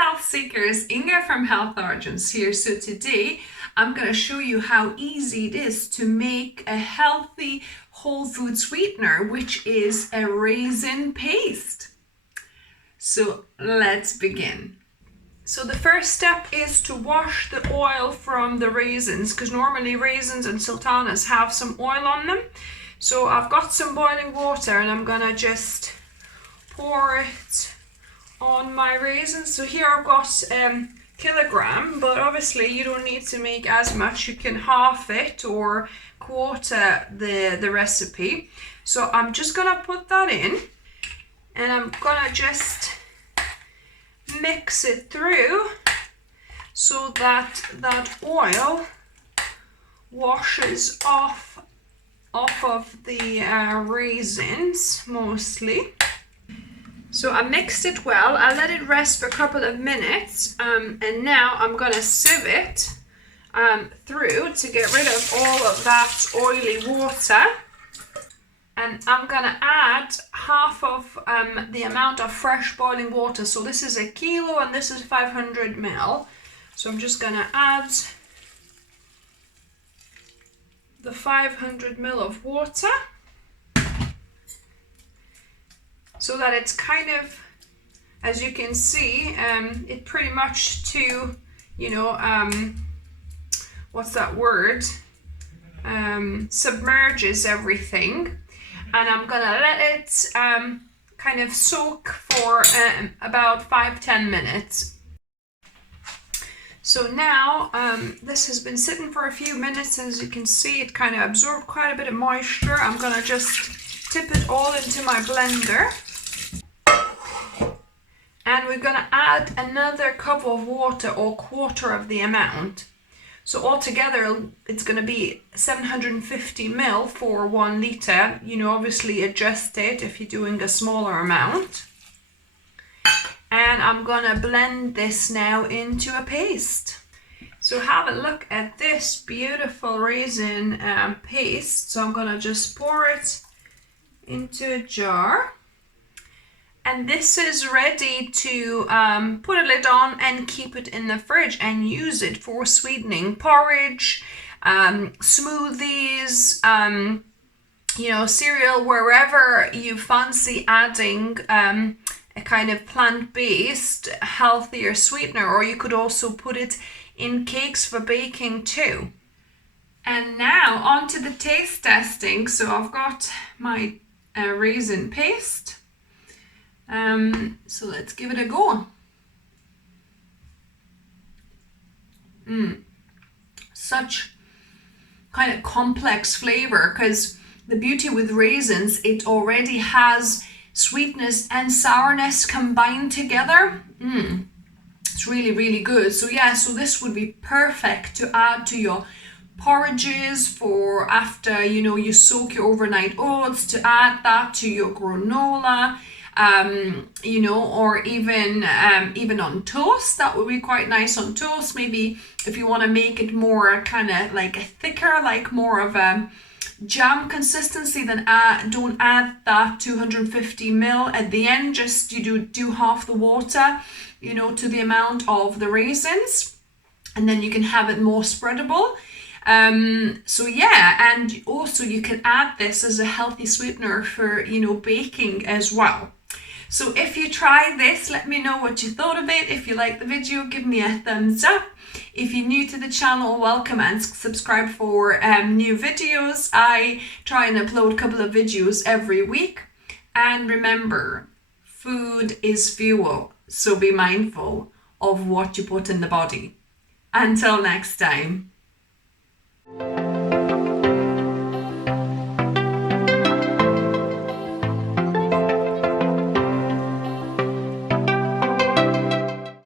health seekers, Inga from Health Origins here. So today I'm going to show you how easy it is to make a healthy whole food sweetener, which is a raisin paste. So let's begin. So the first step is to wash the oil from the raisins, because normally raisins and sultanas have some oil on them. So I've got some boiling water and I'm gonna just pour it on my raisins. So here I've got kilogram, but obviously you don't need to make as much. You can half it or quarter the recipe. So I'm just gonna put that in and I'm gonna just mix it through so that that oil washes off of the raisins mostly. So I mixed it well. I let it rest for a couple of minutes and now I'm gonna sieve it through to get rid of all of that oily water. And I'm gonna add half of the amount of fresh boiling water. So this is a kilo and this is 500 ml. So I'm just gonna add the 500 ml of water so that it's kind of, as you can see, it pretty much to, what's that word? Submerges everything. And I'm gonna let it kind of soak for about 5-10 minutes. So now this has been sitting for a few minutes. As you can see, it kind of absorbed quite a bit of moisture. I'm gonna just tip it all into my blender. And we're gonna add another cup of water or quarter of the amount. So altogether, it's going to be 750 ml for 1 liter. Obviously adjust it if you're doing a smaller amount. And I'm going to blend this now into a paste. So have a look at this beautiful raisin paste. So I'm going to just pour it into a jar. And this is ready to put a lid on and keep it in the fridge and use it for sweetening porridge, smoothies, cereal, wherever you fancy adding a kind of plant-based, healthier sweetener. Or you could also put it in cakes for baking too. And now on to the taste testing. So I've got my raisin paste. So let's give it a go. Such kind of complex flavor, because the beauty with raisins, it already has sweetness and sourness combined together. It's really, really good. So yeah, so this would be perfect to add to your porridges for after, you soak your overnight oats, to add that to your granola. Or even on toast. That would be quite nice on toast. Maybe if you want to make it more kind of like a thicker, like more of a jam consistency, then don't add that 250 ml at the end. Just you do half the water, to the amount of the raisins, and then you can have it more spreadable. So yeah, and also you can add this as a healthy sweetener for, baking as well. So if you try this, let me know what you thought of it. If you liked the video, give me a thumbs up. If you're new to the channel, welcome and subscribe for new videos. I try and upload a couple of videos every week. And remember, food is fuel, so be mindful of what you put in the body. Until next time.